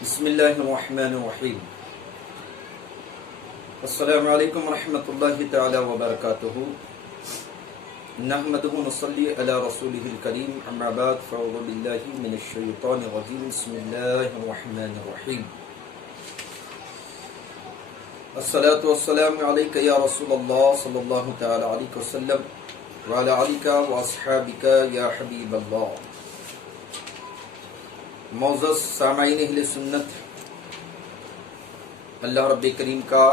بسم اللہ الرحمن الرحیم. السلام علیکم ورحمۃ اللہ تعالی وبرکاتہ. نحمده ونصلی علی رسولہ الکریم. اما بعد فاعوذ باللہ من الشیطان الرجیم. بسم اللہ الرحمن الرحیم. الصلاۃ والسلام علیک یا رسول اللہ صلی اللہ تعالی علیہ وسلم وعلی آلک واصحابک یا حبیب اللہ. معزز سامعین اہل سنت، اللہ رب کریم کا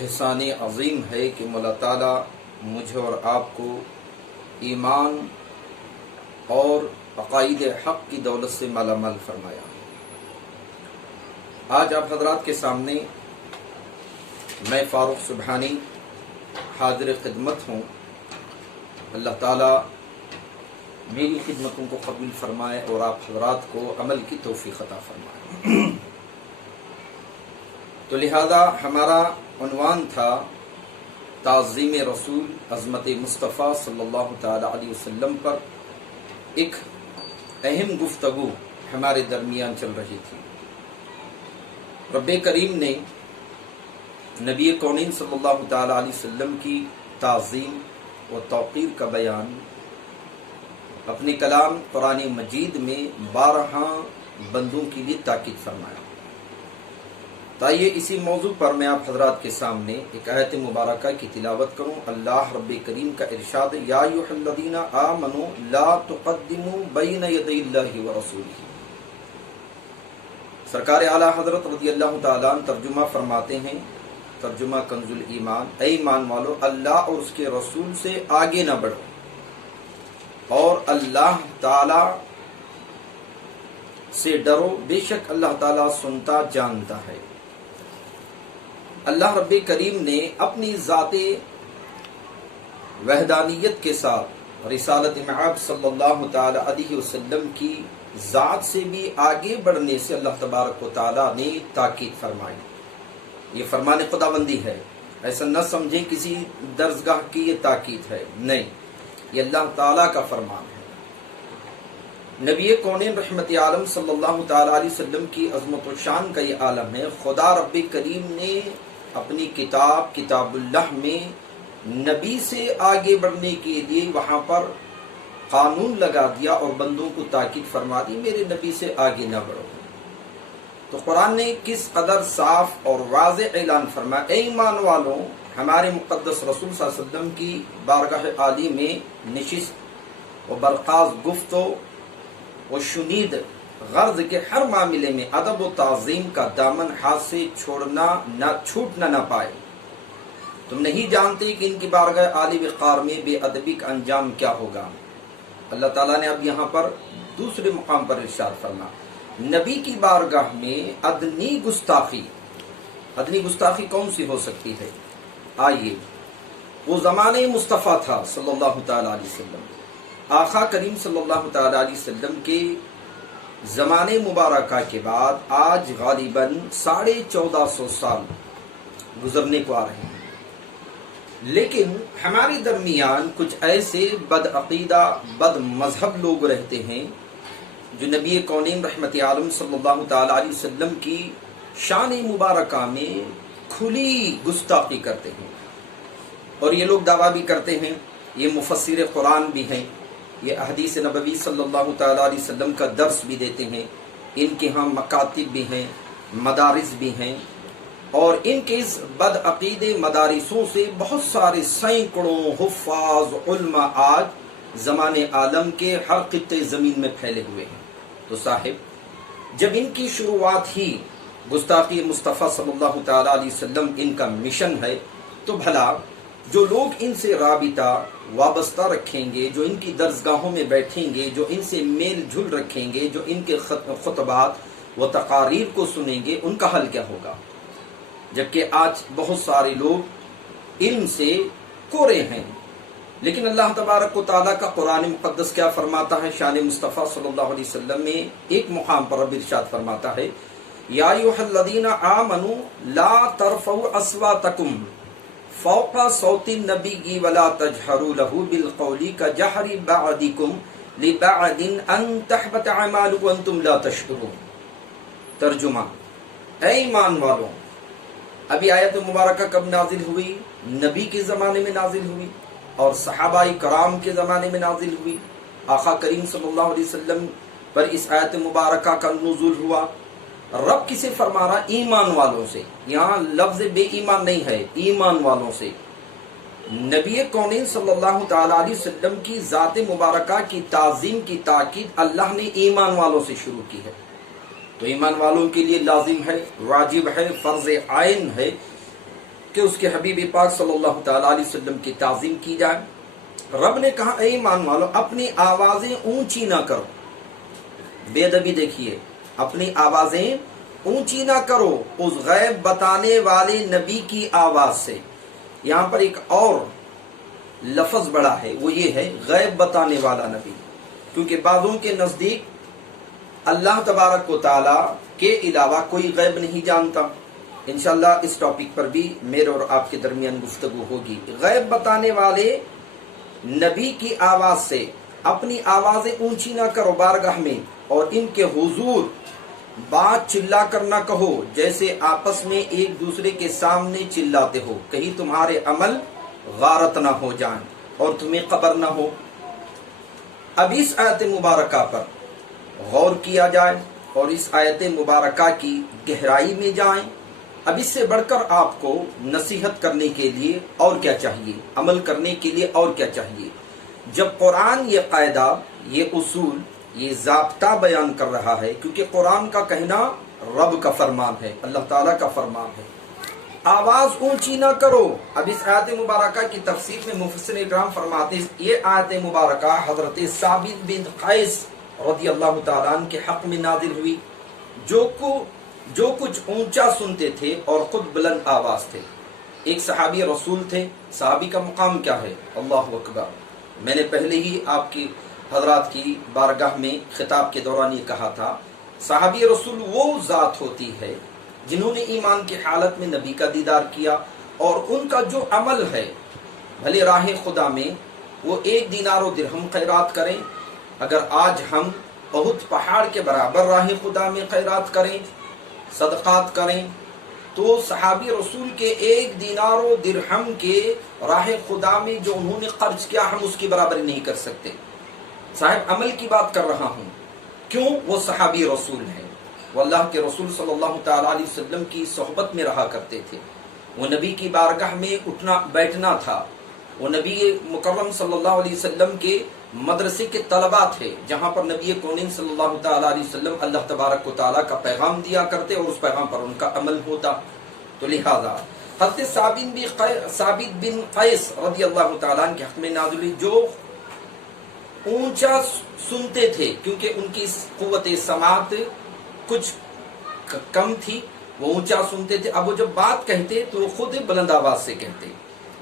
احسان عظیم ہے کہ مولا تعالیٰ مجھے اور آپ کو ایمان اور عقائد حق کی دولت سے مالا مال فرمایا. آج آپ حضرات کے سامنے میں فاروق سبحانی حاضر خدمت ہوں. اللہ تعالیٰ میری خدمتوں کو قبول فرمائے اور آپ حضرات کو عمل کی توفیق عطا فرمائے. تو لہذا ہمارا عنوان تھا تعظیم رسول، عظمت مصطفیٰ صلی اللہ تعالی علیہ وسلم پر ایک اہم گفتگو ہمارے درمیان چل رہی تھی. رب کریم نے نبی کونین صلی اللہ تعالی علیہ وسلم کی تعظیم و توقیر کا بیان اپنے کلام قرآن مجید میں 12 بندوں کے لیے تاکید فرمایا. تائیے اسی موضوع پر میں آپ حضرات کے سامنے ایک آیت مبارکہ کی تلاوت کروں. اللہ رب کریم کا ارشاد ہے، یا ایھا الذین آمنوا لا تقدموا بین یدی اللہ ورسولہ. سرکار اعلیٰ حضرت رضی اللہ تعالیٰ عنہ ترجمہ فرماتے ہیں، ترجمہ کنز الایمان، اے ایمان والو اللہ اور اس کے رسول سے آگے نہ بڑھو اور اللہ تعالی سے ڈرو، بے شک اللہ تعالیٰ سنتا جانتا ہے. اللہ رب کریم نے اپنی ذات وحدانیت کے ساتھ رسالت مآب صلی اللہ تعالی علیہ وسلم کی ذات سے بھی آگے بڑھنے سے اللہ تبارک و تعالیٰ نے تاکید فرمائی. یہ فرمان خداوندی ہے، ایسا نہ سمجھیں کسی درسگاہ کی یہ تاکید ہے، نہیں، یہ اللہ تعالیٰ کا فرمان ہے. نبی کونین رحمت عالم صلی اللہ تعالی علیہ وسلم کی عظمت و شان کا یہ عالم ہے. خدا رب کریم نے اپنی کتاب اللہ میں نبی سے آگے بڑھنے کے لیے وہاں پر قانون لگا دیا اور بندوں کو تاکید فرما دی، میرے نبی سے آگے نہ بڑھو. تو قرآن نے کس قدر صاف اور واضح اعلان فرمایا، اے ایمان والوں، ہمارے مقدس رسول صلی اللہ علیہ وسلم کی بارگاہ عالی میں نشست و برخاست گفتو و شنید غرض کے ہر معاملے میں ادب و تعظیم کا دامن ہاتھ سے چھوٹنا نہ پائے. تم نہیں جانتے کہ ان کی بارگاہ عالی وقار میں بے ادبی کا انجام کیا ہوگا. اللہ تعالیٰ نے اب یہاں پر دوسرے مقام پر ارشاد فرما، نبی کی بارگاہ میں ادنی گستاخی کون سی ہو سکتی ہے؟ آئیے، وہ زمانے مصطفیٰ تھا صلی اللہ تعالی علیہ وسلم. آقا کریم صلی اللہ تعالی علیہ وسلم کے زمانے مبارکہ کے بعد آج غالباً 1450 سال گزرنے کو آ رہے ہیں. لیکن ہمارے درمیان کچھ ایسے بد عقیدہ بد مذہب لوگ رہتے ہیں جو نبی کونین رحمت عالم صلی اللہ تعالی علیہ وسلم کی شان مبارکہ میں کھلی گستاخی کرتے ہیں. اور یہ لوگ دعویٰ بھی کرتے ہیں یہ مفسر قرآن بھی ہیں، یہ احادیث نبوی صلی اللہ تعالی علیہ وسلم کا درس بھی دیتے ہیں، ان کے ہاں مکاتب بھی ہیں، مدارس بھی ہیں. اور ان کے اس بد عقید مدارسوں سے بہت سارے سینکڑوں حفاظ علماء آج زمان عالم کے ہر خطے زمین میں پھیلے ہوئے ہیں. تو صاحب، جب ان کی شروعات ہی گستاخی مصطفیٰ صلی اللہ تعالی علیہ وسلم ان کا مشن ہے، تو بھلا جو لوگ ان سے رابطہ وابستہ رکھیں گے، جو ان کی درسگاہوں میں بیٹھیں گے، جو ان سے میل جھل رکھیں گے، جو ان کے خطبات و تقاریر کو سنیں گے، ان کا حل کیا ہوگا؟ جبکہ آج بہت سارے لوگ علم سے کورے ہیں. لیکن اللہ تبارک و تعالیٰ کا قرآن مقدس کیا فرماتا ہے شان مصطفیٰ صلی اللہ علیہ وسلم میں؟ ایک مقام پر رب ارشاد فرماتا ہے، یا ایھا الذین آمنوا لا ترفعوا اصواتکم فوق صوت النبی ولا تجہروا له بالقول کجہر بعضکم لبعض ان تحبط اعمالکم وانتم لا تشعرون. ترجمہ: اے ایمان والوں، ابھی آیت مبارکہ کب نازل ہوئی؟ نبی کے زمانے میں نازل ہوئی اور صحابہ کرام کے زمانے میں نازل ہوئی۔ آقا کریم صلی اللہ علیہ وسلم پر اس آیت مبارکہ کا نزول ہوا۔ رب کسے فرما رہا؟ ایمان والوں سے۔ یہاں لفظ بے ایمان نہیں ہے، ایمان والوں سے۔ نبی کونین صلی اللہ تعالی علیہ وسلم کی ذات مبارکہ کی تعظیم کی تاکید اللہ نے ایمان والوں سے شروع کی ہے، تو ایمان والوں کے لیے لازم ہے، واجب ہے، فرض عین ہے کہ اس کے حبیب پاک صلی اللہ تعالی علیہ وسلم کی تعظیم کی جائے۔ رب نے کہا اے ایمان والوں، اپنی آوازیں اونچی نہ کرو۔ بے ادبی دیکھیے، اپنی آوازیں اونچی نہ کرو اس غیب بتانے والے نبی کی آواز سے۔ یہاں پر ایک اور لفظ بڑا ہے، وہ یہ ہے غیب بتانے والا نبی، کیونکہ بعضوں کے نزدیک اللہ تبارک و تعالی کے علاوہ کوئی غیب نہیں جانتا۔ انشاءاللہ اس ٹاپک پر بھی میرے اور آپ کے درمیان گفتگو ہوگی۔ غیب بتانے والے نبی کی آواز سے اپنی آوازیں اونچی نہ کرو بارگاہ میں، اور ان کے حضور بات چلا کر نہ کہو جیسے آپس میں ایک دوسرے کے سامنے چلاتے ہو، کہیں تمہارے عمل غارت نہ ہو جائیں اور تمہیں خبر نہ ہو۔ اب اس آیت مبارکہ پر غور کیا جائے اور اس آیت مبارکہ کی گہرائی میں جائیں۔ اب اس سے بڑھ کر آپ کو نصیحت کرنے کے لیے اور کیا چاہیے، عمل کرنے کے لیے اور کیا چاہیے؟ جب قرآن یہ قاعدہ، یہ اصول، یہ ضابطہ بیان کر رہا ہے، کیونکہ قرآن کا کہنا رب کا فرمان ہے، اللہ تعالیٰ کا فرمان ہے، آواز اونچی نہ کرو۔ اب اس آیت مبارکہ کی تفسیر میں مفسرین اکرام فرماتے ہیں یہ آیت مبارکہ حضرت ثابت بن قیس رضی اللہ تعالیٰ عنہ کے حق میں نازل ہوئی، جو کچھ اونچا سنتے تھے اور خود بلند آواز تھے۔ ایک صحابی رسول تھے۔ صحابی کا مقام کیا ہے؟ اللہ اکبر۔ میں نے پہلے ہی آپ کی حضرات کی بارگاہ میں خطاب کے دوران یہ کہا تھا، صحابی رسول وہ ذات ہوتی ہے جنہوں نے ایمان کی حالت میں نبی کا دیدار کیا، اور ان کا جو عمل ہے بھلے راہ خدا میں وہ 1 دینار و درہم خیرات کریں، اگر آج ہم احد پہاڑ کے برابر راہ خدا میں خیرات کریں، صدقات کریں، تو صحابی رسول کے 1 دینار و درہم کے راہ خدا میں جو انہوں نے خرچ کیا، ہم اس کی برابری نہیں کر سکتے۔ صاحب عمل کی بات کر رہا ہوں، کیوں؟ وہ صحابی رسول ہیں، وہ اللہ کے رسول صلی اللہ تعالی علیہ وسلم کی صحبت میں رہا کرتے تھے، وہ نبی کی بارگاہ میں اٹھنا بیٹھنا تھا، وہ نبی مکرم صلی اللہ علیہ وسلم کے مدرسے کے طلباء تھے، جہاں پر نبی کونین صلی اللہ تعالی علیہ وسلم اللہ تبارک و تعالیٰ کا پیغام دیا کرتے اور اس پیغام پر ان کا عمل ہوتا۔ تو لہذا حضرت ثابت بن قیس رضی اللہ تعالیٰ عنہ کے حق میں نازل ہوئی، جو اونچا سنتے تھے، کیونکہ ان کی قوت سماعت کچھ کم تھی، وہ اونچا سنتے تھے۔ اب وہ جب بات کہتے تو وہ خود بلند آواز سے کہتے،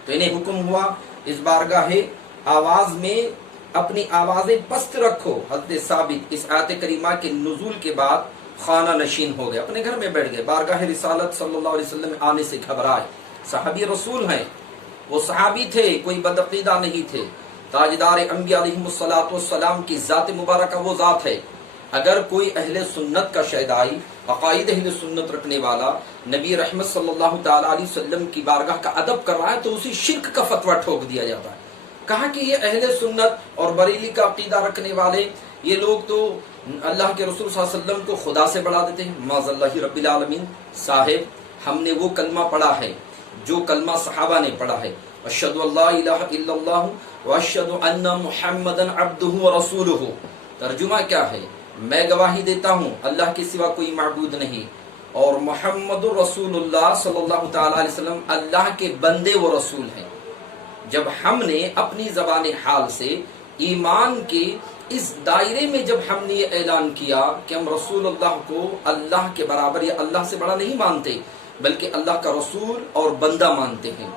تو انہیں حکم ہوا اس بارگاہ آواز میں اپنی آوازیں پست رکھو۔ حضرت ثابت اس آیت کریمہ کے نزول کے بعد خانہ نشین ہو گئے، اپنے گھر میں بیٹھ گئے، بارگاہ رسالت صلی اللہ علیہ وسلم میں آنے سے گھبرائے۔ صحابی رسول ہیں، وہ صحابی تھے، کوئی بدعقیدہ نہیں تھے، تاجدار انبیاء علیہم الصلوۃ کی ذات مبارکہ وہ ذات ہے۔ اگر کوئی اہل سنت کا شیدائی، عقائد اہل سنت رکھنے والا نبی رحمت صلی اللہ تعالی علیہ وسلم کی بارگاہ کا ادب کر رہا ہے تو اسی شرک کا فتویٰ ٹھوک دیا جاتا ہے۔ کہا کہ یہ اہل سنت اور بریلی کا عقیدہ رکھنے والے یہ لوگ تو اللہ کے رسول صلی اللہ علیہ وسلم کو خدا سے بڑھا دیتے ہیں، معاذ اللہ رب العالمین۔ صاحب ہم نے وہ کلمہ پڑھا ہے جو کلمہ صحابہ نے پڑھا ہے، اشہد ان لا الہ الا اللہ واشہد ان محمدا عبدہ ورسولہ۔ ترجمہ کیا ہے؟ میں گواہی دیتا ہوں اللہ کے سوا کوئی معبود نہیں، اور محمد رسول اللہ صلی اللہ تعالی علیہ وسلم اللہ کے بندے و رسول ہیں۔ جب ہم نے اپنی زبان حال سے ایمان کے اس دائرے میں جب ہم نے یہ اعلان کیا کہ ہم رسول اللہ کو اللہ کے برابر یا اللہ سے بڑا نہیں مانتے بلکہ اللہ کا رسول اور بندہ مانتے ہیں،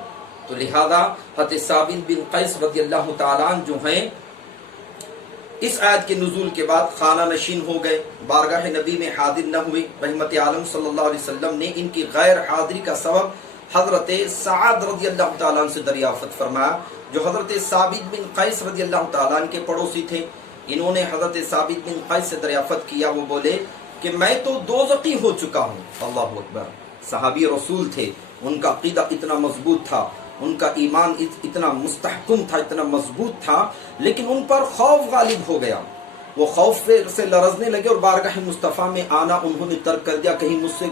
تو لہذا حضرت ثابت بن قیس رضی اللہ تعالیٰ عنہ جو ہیں اس آیت کے نزول کے بعد خانہ نشین ہو گئے، بارگاہ نبی میں حاضر نہ ہوئے۔ رحمت عالم صلی اللہ علیہ وسلم نے ان کی غیر حاضری کا سبب حضرت سعد رضی اللہ تعالیٰ عنہ سے دریافت فرمایا، جو حضرت ثابت بن قیس رضی اللہ تعالیٰ عنہ کے پڑوسی تھے۔ انہوں نے حضرت ثابت بن قیس سے دریافت کیا، وہ بولے کہ میں تو دوزخی ہو چکا ہوں. اللہ اکبر. صحابی رسول تھے، ان کا عقیدہ اتنا مضبوط تھا، ان کا ایمان اتنا مستحکم تھا، اتنا مضبوط تھا، لیکن ان پر خوف غالب ہو گیا. وہ خوف سے لرزنے لگے اور بارگاہ مصطفیٰ میں آنا انہوں نے ترک کر دیا. کہیں مجھ سے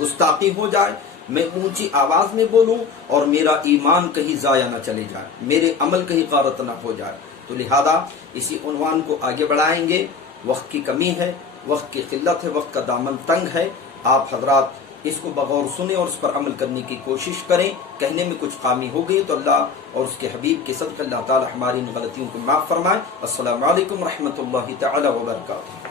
گستاخی ہو جائے، میں اونچی آواز میں بولوں اور میرا ایمان کہیں ضائع نہ چلے جائے، میرے عمل کہیں غارت نہ ہو جائے. تو لہذا اسی عنوان کو آگے بڑھائیں گے. وقت کی کمی ہے، وقت کی قلت ہے، وقت کا دامن تنگ ہے. آپ حضرات اس کو بغور سنیں اور اس پر عمل کرنے کی کوشش کریں. کہنے میں کچھ خامی ہو گئی تو اللہ اور اس کے حبیب کے صدقے اللہ تعالی ہماری ان غلطیوں کو معاف فرمائے. السلام علیکم ورحمۃ اللہ تعالی وبرکاتہ.